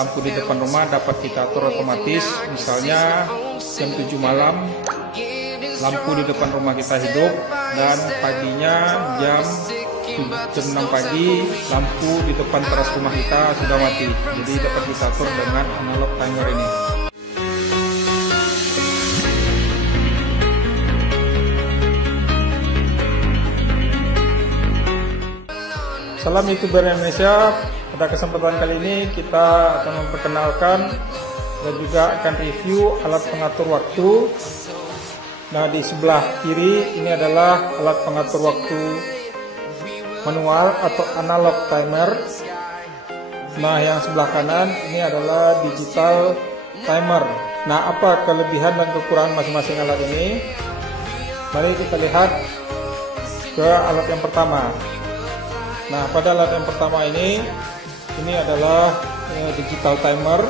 lampu di depan rumah dapat kita atur otomatis. Misalnya jam 7 malam lampu di depan rumah kita hidup, dan paginya jam 6 pagi lampu di depan teras rumah kita sudah mati. Jadi dapat kita atur dengan analog timer ini. Salam YouTuber Indonesia. Pada kesempatan kali ini kita akan memperkenalkan dan juga akan review alat pengatur waktu. Nah, di sebelah kiri ini adalah alat pengatur waktu manual atau analog timer. Nah, yang sebelah kanan ini adalah digital timer. Nah, apa kelebihan dan kekurangan masing-masing alat ini? Mari kita lihat ke alat yang pertama. Nah, pada alat yang pertama ini adalah digital timer.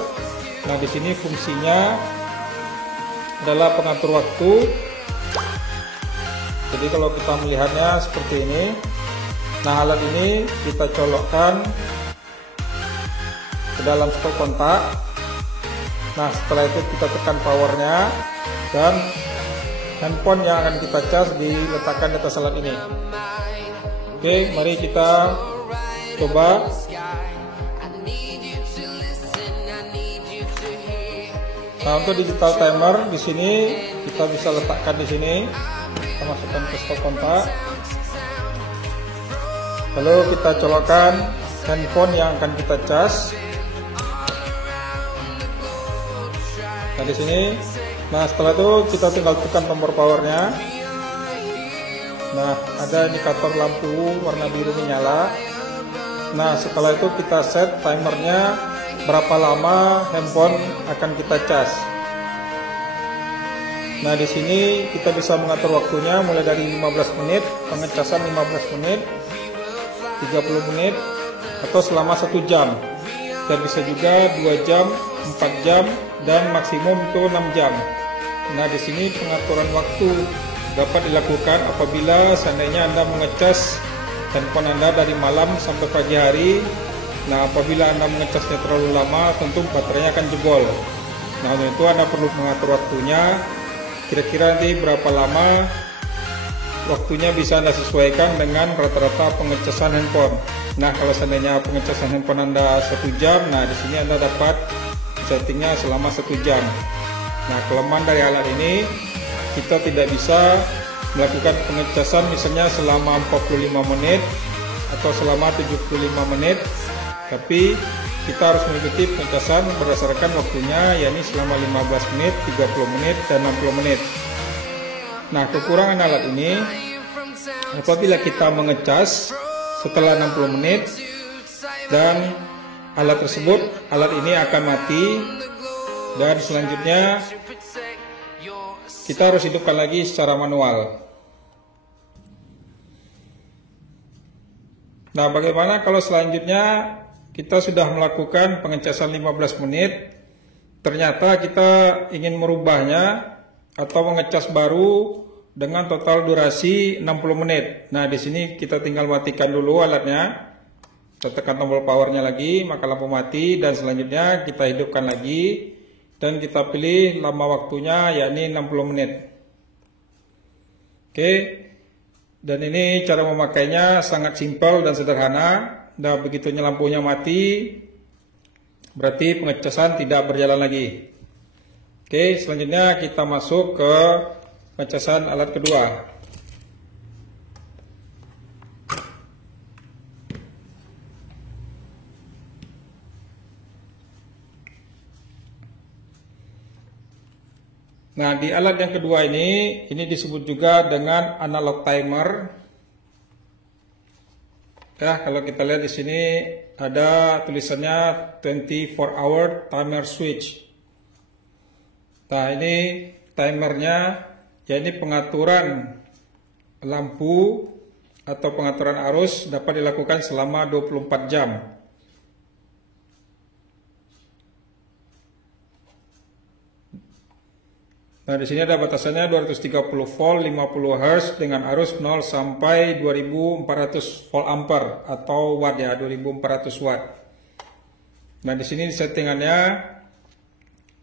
Nah, di sini fungsinya adalah pengatur waktu. Jadi kalau kita melihatnya seperti ini. Nah, alat ini kita colokkan ke dalam stop kontak. Nah, setelah itu kita tekan powernya, dan handphone yang akan kita cas diletakkan di atas alat ini. Oke, mari kita coba. Nah, untuk digital timer di sini kita bisa letakkan di sini. Kita masukkan ke stop kontak. Lalu kita colokkan handphone yang akan kita cas. Nah, di sini. Nah, setelah itu kita tinggal tekan tombol powernya. Nah, ada indikator lampu warna biru menyala. Nah, setelah itu kita set timernya berapa lama handphone akan kita cas. Nah, di sini kita bisa mengatur waktunya mulai dari 15 menit, pengecasan 15 menit, 30 menit, atau selama 1 jam. Dan bisa juga 2 jam, 4 jam, dan maksimum itu 6 jam. Nah, di sini pengaturan waktu dapat dilakukan apabila seandainya Anda mengecas handphone Anda dari malam sampai pagi hari. Nah, apabila Anda mengecasnya terlalu lama, tentu baterainya akan jebol. Nah, untuk itu Anda perlu mengatur waktunya. Kira-kira nanti berapa lama waktunya bisa Anda sesuaikan dengan rata-rata pengecasan handphone. Nah, kalau seandainya pengecasan handphone Anda 1 jam, nah di sini Anda dapat settingnya selama 1 jam. Nah, kelemahan dari alat ini, kita tidak bisa melakukan pengecasan misalnya selama 45 menit atau selama 75 menit, tapi kita harus mengikuti pengecasan berdasarkan waktunya, yakni selama 15 menit, 30 menit, dan 60 menit. Nah, kekurangan alat ini, apabila kita mengecas setelah 60 menit dan alat ini akan mati, dan selanjutnya kita harus hidupkan lagi secara manual. Nah, bagaimana kalau selanjutnya kita sudah melakukan pengecasan 15 menit, ternyata kita ingin merubahnya atau mengecas baru dengan total durasi 60 menit. Nah, di sini kita tinggal matikan dulu alatnya. Kita tekan tombol powernya lagi, maka lampu mati, dan selanjutnya kita hidupkan lagi. Dan kita pilih lama waktunya, yakni 60 menit. Oke, dan ini cara memakainya sangat simpel dan sederhana. Nah, begitu lampunya mati, berarti pengecasan tidak berjalan lagi. Oke, selanjutnya kita masuk ke pengecasan alat kedua. Nah, di alat yang kedua ini disebut juga dengan analog timer. Ya, kalau kita lihat di sini ada tulisannya 24-hour timer switch. Nah, ini timernya, ya ini pengaturan lampu atau pengaturan arus dapat dilakukan selama 24 jam. Nah, di sini ada batasannya 230 volt 50 Hz dengan arus 0 sampai 2400 volt ampere atau watt, ya, 2400 watt. Nah, di sini settingannya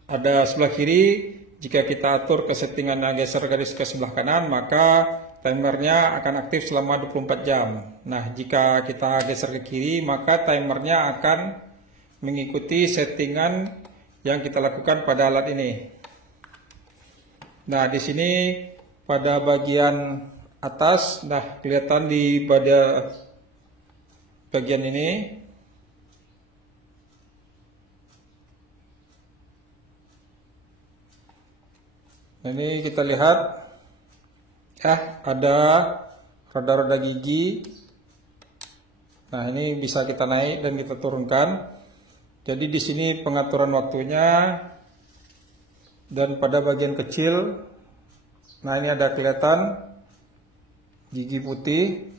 ada sebelah kiri. Jika kita atur ke settingannya geser garis ke sebelah kanan, maka timernya akan aktif selama 24 jam. Nah, jika kita geser ke kiri, maka timernya akan mengikuti settingan yang kita lakukan pada alat ini. Nah, di sini pada bagian atas, nah kelihatan pada bagian ini. Nah, ini kita lihat ada roda-roda gigi. Nah, ini bisa kita naik dan kita turunkan. Jadi di sini pengaturan waktunya, dan pada bagian kecil, nah ini ada kelihatan gigi putih.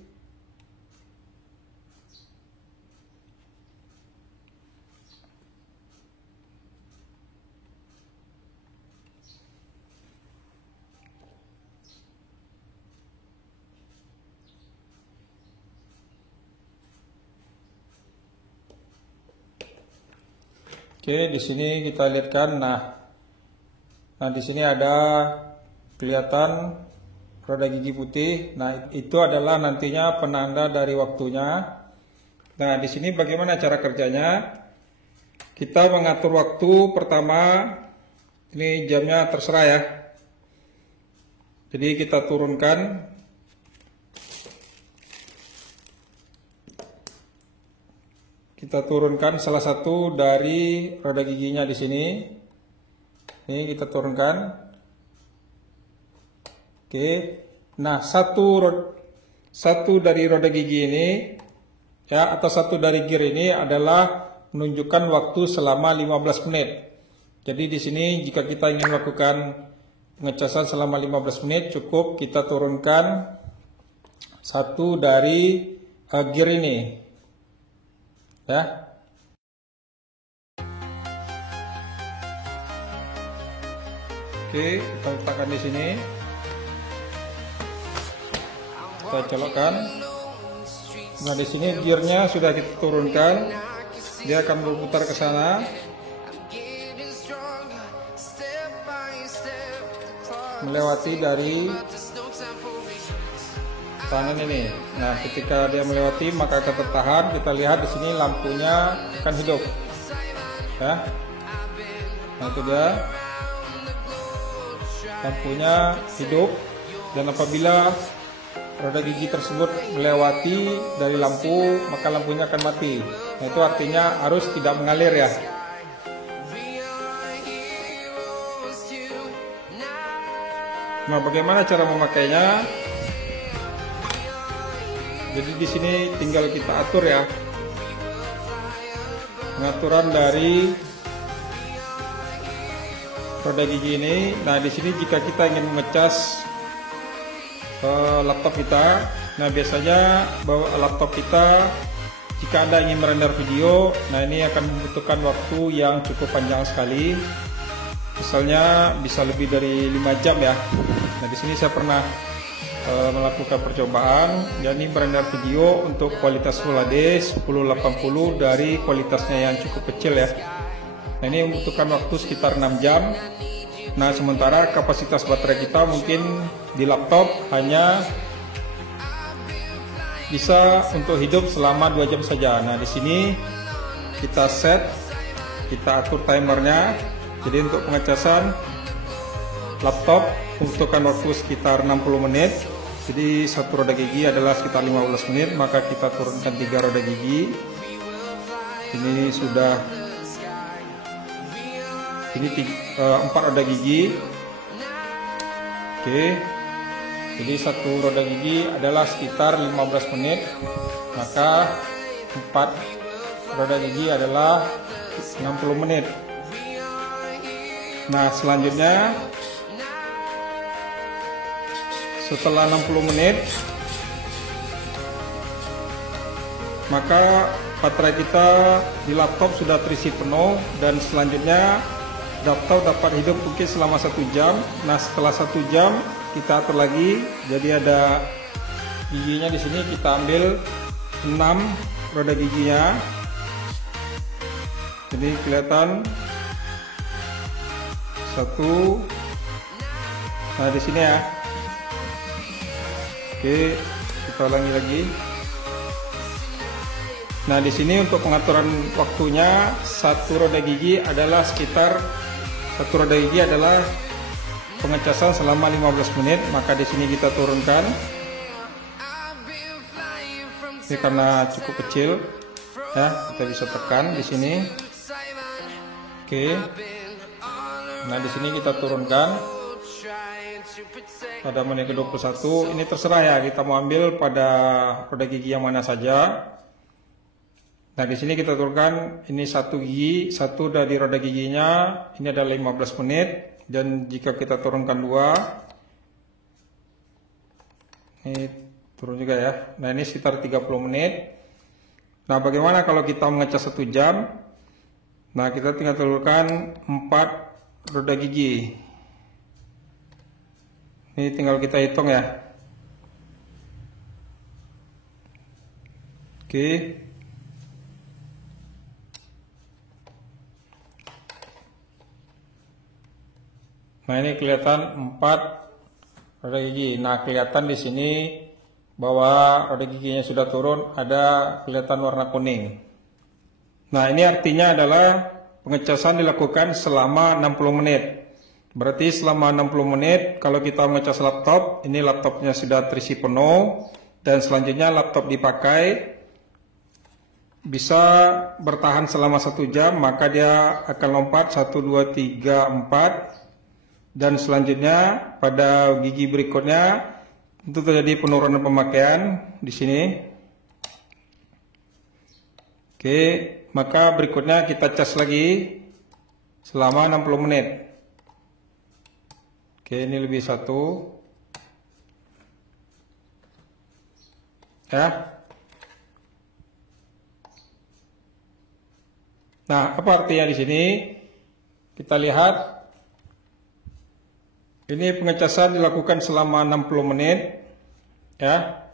Oke, di sini kita lihatkan. Nah, di sini ada kelihatan roda gigi putih. Nah, itu adalah nantinya penanda dari waktunya. Nah, di sini bagaimana cara kerjanya? Kita mengatur waktu pertama. Ini jamnya terserah ya. Jadi kita turunkan. Kita turunkan salah satu dari roda giginya di sini. Ini kita turunkan. Oke. Nah, satu dari roda gigi ini ya, atau satu dari gear ini adalah menunjukkan waktu selama 15 menit. Jadi di sini jika kita ingin melakukan pengecasan selama 15 menit, cukup kita turunkan satu dari gear ini. Ya. Oke, kita letakkan di sini. Kita colokkan. Nah, di sini gearnya sudah kita turunkan. Dia akan berputar ke sana. Melewati dari tangan ini. Nah, ketika dia melewati maka akan tertahan. Kita lihat di sini lampunya akan hidup. Ya. Nah, itu dia. Lampunya hidup, dan apabila roda gigi tersebut melewati dari lampu, maka lampunya akan mati. Nah, itu artinya arus tidak mengalir ya. Nah, bagaimana cara memakainya? Jadi di sini tinggal kita atur ya, pengaturan dari roda gigi ini. Nah, di sini jika kita ingin mengecas laptop kita, nah biasanya bawa laptop kita. Jika Anda ingin merender video, nah ini akan membutuhkan waktu yang cukup panjang sekali. Misalnya bisa lebih dari 5 jam ya. Nah, di sini saya pernah melakukan percobaan, yakni merender video untuk kualitas Full HD 1080 dari kualitasnya yang cukup kecil ya. Nah, ini membutuhkan waktu sekitar 6 jam. Nah, sementara kapasitas baterai kita mungkin di laptop hanya bisa untuk hidup selama 2 jam saja. Nah, di sini kita atur timernya. Jadi untuk pengecasan laptop membutuhkan waktu sekitar 60 menit. Jadi satu roda gigi adalah sekitar 15 menit, maka kita turunkan 3 roda gigi. Ini sudah 4 roda gigi. Oke. Jadi satu roda gigi adalah sekitar 15 menit, maka 4 roda gigi adalah 60 menit. Nah, selanjutnya setelah 60 menit, maka baterai kita di laptop sudah terisi penuh, dan selanjutnya laptop dapat hidup mungkin selama 1 jam. Nah, setelah 1 jam kita atur lagi. Jadi ada giginya di sini, kita ambil 6 roda giginya. Jadi kelihatan satu. Nah di sini ya. Oke, kita ulangi lagi. Nah di sini untuk pengaturan waktunya satu roda gigi adalah pengecasan selama 15 menit. Maka di sini kita turunkan. Ini karena cukup kecil, ya kita bisa tekan di sini. Oke. Nah di sini kita turunkan pada menit ke-21. Ini terserah ya, kita mau ambil pada roda gigi yang mana saja. Nah di sini kita turunkan ini satu gigi, satu dari roda giginya ini adalah 15 menit, dan jika kita turunkan dua, ini turun juga ya. Nah ini sekitar 30 menit. Nah bagaimana kalau kita mengecas 1 jam? Nah kita tinggal turunkan 4 roda gigi. Ini tinggal kita hitung ya. Oke. Nah ini kelihatan 4 roda gigi. Nah kelihatan di sini bahwa roda giginya sudah turun, ada kelihatan warna kuning. Nah ini artinya adalah pengecasan dilakukan selama 60 menit. Berarti selama 60 menit kalau kita mengecas laptop, ini laptopnya sudah terisi penuh, dan selanjutnya laptop dipakai bisa bertahan selama 1 jam, maka dia akan lompat 1, 2, 3, 4, dan selanjutnya pada gigi berikutnya itu terjadi penurunan pemakaian di sini. Oke, maka berikutnya kita cas lagi selama 60 menit. Oke, ini lebih 1. Ya. Nah, apa artinya di sini? Kita lihat. Ini pengecasan dilakukan selama 60 menit. Ya.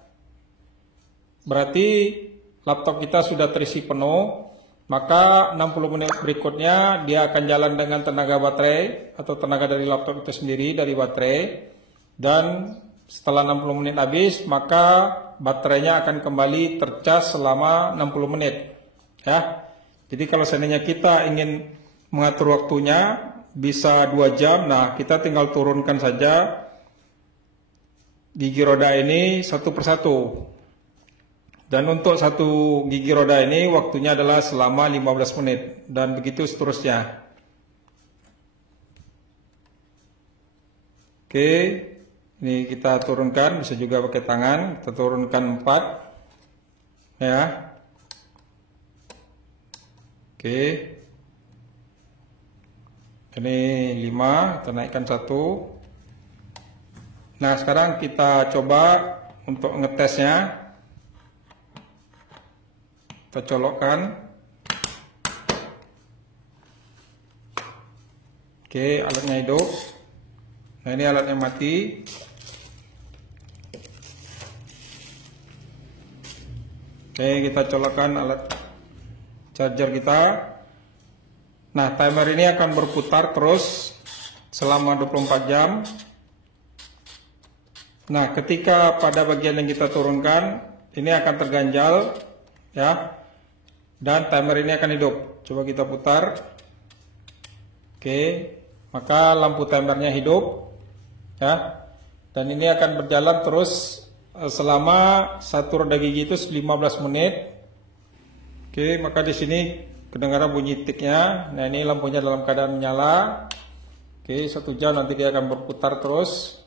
Berarti laptop kita sudah terisi penuh. Maka 60 menit berikutnya dia akan jalan dengan tenaga baterai atau tenaga dari laptop itu sendiri, dari baterai. Dan setelah 60 menit habis, maka baterainya akan kembali tercas selama 60 menit. Ya. Jadi kalau seandainya kita ingin mengatur waktunya bisa 2 jam, nah kita tinggal turunkan saja gigi roda ini satu persatu. Dan untuk satu gigi roda ini waktunya adalah selama 15 menit. Dan begitu seterusnya. Oke. Ini kita turunkan. Bisa juga pakai tangan. Kita turunkan 4. Ya. Oke. Ini 5. Kita naikkan 1. Nah sekarang kita coba untuk ngetesnya. Kita colokkan. Oke, alatnya hidup. Nah ini alatnya mati. Oke, kita colokkan alat charger kita. Nah timer ini akan berputar terus selama 24 jam. Nah ketika pada bagian yang kita turunkan ini akan terganjal, ya. Dan timer ini akan hidup. Coba kita putar. Oke, maka lampu timernya hidup, ya. Dan ini akan berjalan terus selama satu roda gigi itu 15 menit. Oke, maka di sini kedengaran bunyi tiknya. Nah ini lampunya dalam keadaan menyala. Oke, 1 jam nanti dia akan berputar terus.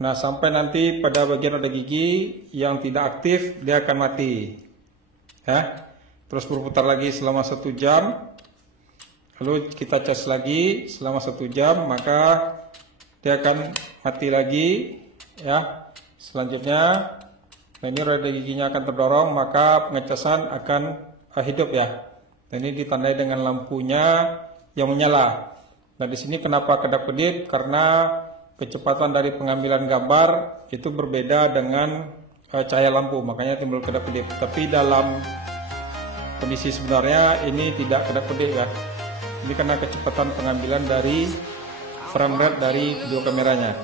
Nah sampai nanti pada bagian roda gigi yang tidak aktif dia akan mati. Ya, terus berputar lagi selama 1 jam, lalu kita cas lagi selama 1 jam, maka dia akan mati lagi. Ya, selanjutnya, nah ini roda giginya akan terdorong, maka pengecasan akan hidup ya. Dan ini ditandai dengan lampunya yang menyala. Nah di sini kenapa kedap-kedip? Karena kecepatan dari pengambilan gambar itu berbeda dengan cahaya lampu, makanya timbul kedap-kedip. Tapi dalam kondisi sebenarnya ini tidak kedap-kedip ya. Ini karena kecepatan pengambilan dari frame rate dari video kameranya.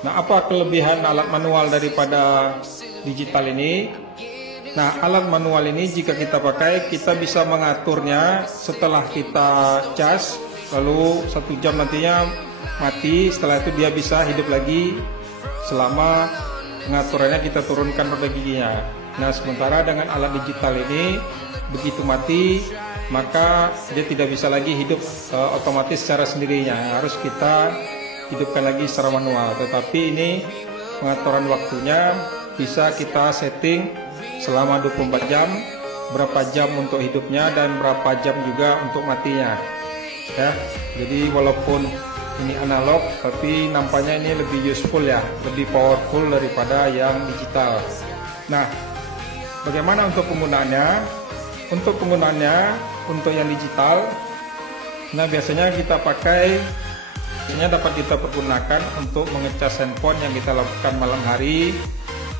Nah, apa kelebihan alat manual daripada digital ini? Nah, alat manual ini jika kita pakai, kita bisa mengaturnya setelah kita cas, lalu 1 jam nantinya mati, setelah itu dia bisa hidup lagi selama pengaturannya kita turunkan roda giginya. Nah, sementara dengan alat digital ini, begitu mati, maka dia tidak bisa lagi hidup otomatis secara sendirinya. Harus kita hidupkan lagi secara manual. Tetapi ini pengaturan waktunya bisa kita setting selama 24 jam, berapa jam untuk hidupnya dan berapa jam juga untuk matinya. Ya, jadi walaupun ini analog, tapi nampaknya ini lebih useful ya, lebih powerful daripada yang digital. Nah, bagaimana untuk penggunaannya? Untuk penggunaannya, untuk yang digital, nah biasanya kita pakai, biasanya dapat kita pergunakan untuk mengecas handphone yang kita lakukan malam hari,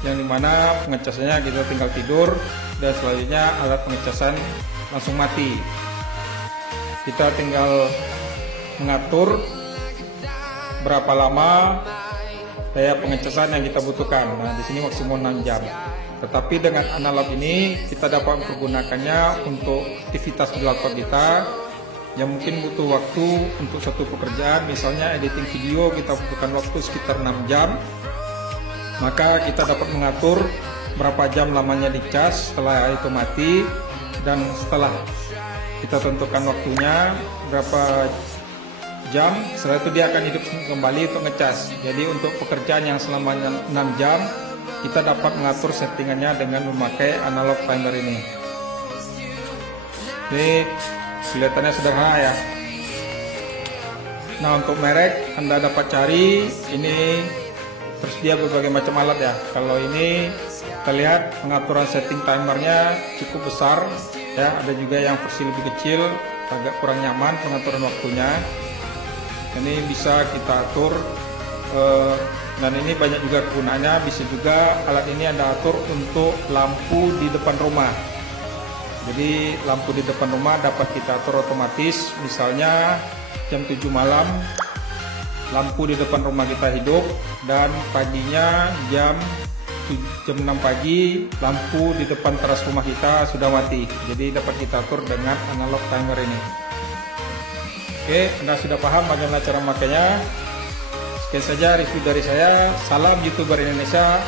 yang dimana pengecasannya kita tinggal tidur dan selanjutnya alat pengecasan langsung mati. Kita tinggal mengatur berapa lama daya pengecasan yang kita butuhkan. Nah, di sini maksimum 6 jam. Tetapi dengan analog ini kita dapat menggunakannya untuk aktivitas di laptop kita yang mungkin butuh waktu untuk satu pekerjaan, misalnya editing video kita butuhkan waktu sekitar 6 jam. Maka kita dapat mengatur berapa jam lamanya dicas, setelah itu mati, dan setelah kita tentukan waktunya berapa jam, setelah itu dia akan hidup kembali untuk ngecas. Jadi untuk pekerjaan yang selama 6 jam kita dapat mengatur settingannya dengan memakai analog timer ini. Ini kelihatannya sederhana ya. Nah, untuk merek Anda dapat cari, ini tersedia berbagai macam alat ya. Kalau ini kita lihat pengaturan setting timernya cukup besar ya. Ada juga yang versi lebih kecil, agak kurang nyaman pengaturan waktunya. Ini bisa kita atur dan ini banyak juga kegunaannya. Bisa juga alat ini Anda atur untuk lampu di depan rumah. Jadi lampu di depan rumah dapat kita atur otomatis. Misalnya jam 7 malam lampu di depan rumah kita hidup, dan paginya jam 6 pagi lampu di depan teras rumah kita sudah mati. Jadi dapat kita atur dengan analog timer ini. Oke, Anda sudah paham bagaimana cara memakainya. Sekian saja review dari saya. Salam YouTuber Indonesia.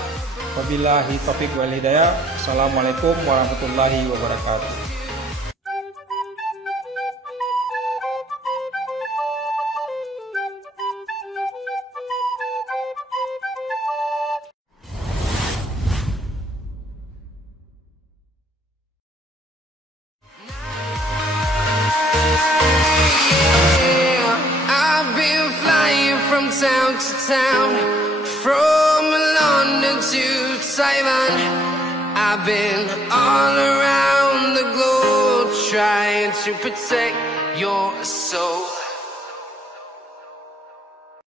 Wabillahi taufiq wal hidayah. Assalamualaikum warahmatullahi wabarakatuh. Town to town, from London to Taiwan, I've been all around the globe trying to protect your soul.